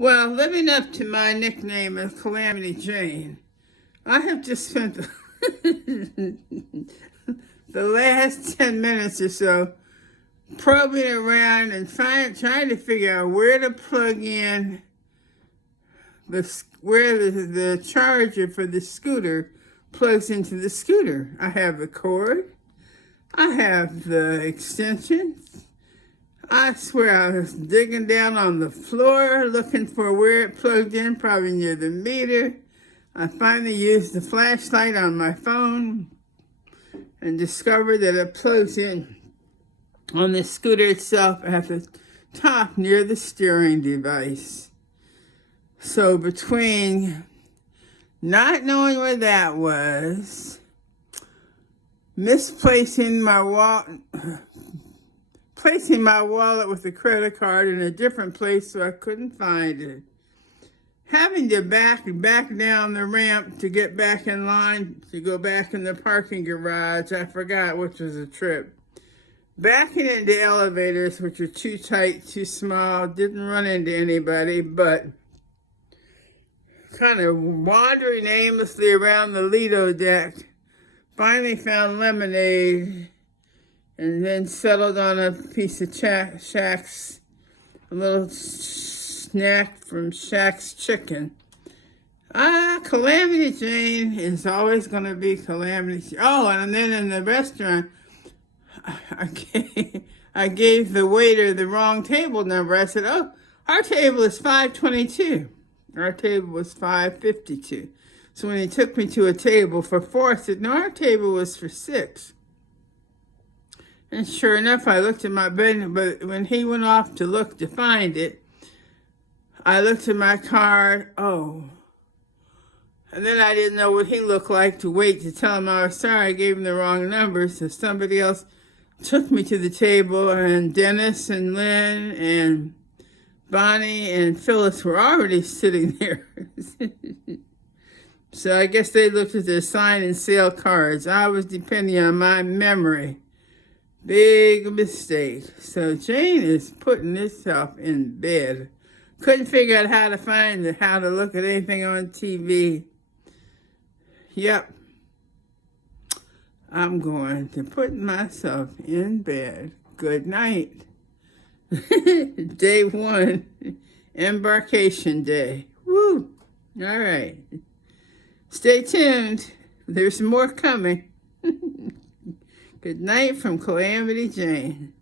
Well, living up to my nickname of Calamity Jane, I have just spent the last 10 minutes or so probing around and trying to figure out where to plug in where the charger for the scooter plugs into the scooter. I have the cord. I have the extension. I swear I was digging down on the floor looking for where it plugged in, probably near the meter. I finally used the flashlight on my phone and discovered that it plugs in on the scooter itself at the top near the steering device. So between not knowing where that was, misplacing placing my wallet with the credit card in a different place so I couldn't find it, having to back down the ramp to get back in line to go back in the parking garage, I forgot which was a trip, backing into elevators which were too tight, too small, didn't run into anybody, but kind of wandering aimlessly around the Lido deck, finally found lemonade, and then settled on a piece of Shaq's, a little snack from Shaq's Chicken. Calamity Jane is always going to be Calamity. Oh, and then in the restaurant, I gave the waiter the wrong table number. I said, oh, our table is 522. Our table was 552. So when he took me to a table for 4, I said, no, our table was for 6. And sure enough, I looked at my bed, but when he went off to look to find it, I looked at my card, oh. And then I didn't know what he looked like to wait to tell him I was sorry I gave him the wrong number, so somebody else took me to the table, and Dennis and Lynn and Bonnie and Phyllis were already sitting there. So I guess they looked at their sign and sale cards. I was depending on my memory. Big mistake. So Jane is putting herself in bed. Couldn't figure out how to look at anything on TV. Yep. I'm going to put myself in bed. Good night. Day 1, embarkation day. Woo! All right. Stay tuned. There's more coming. Good night from Calamity Jane.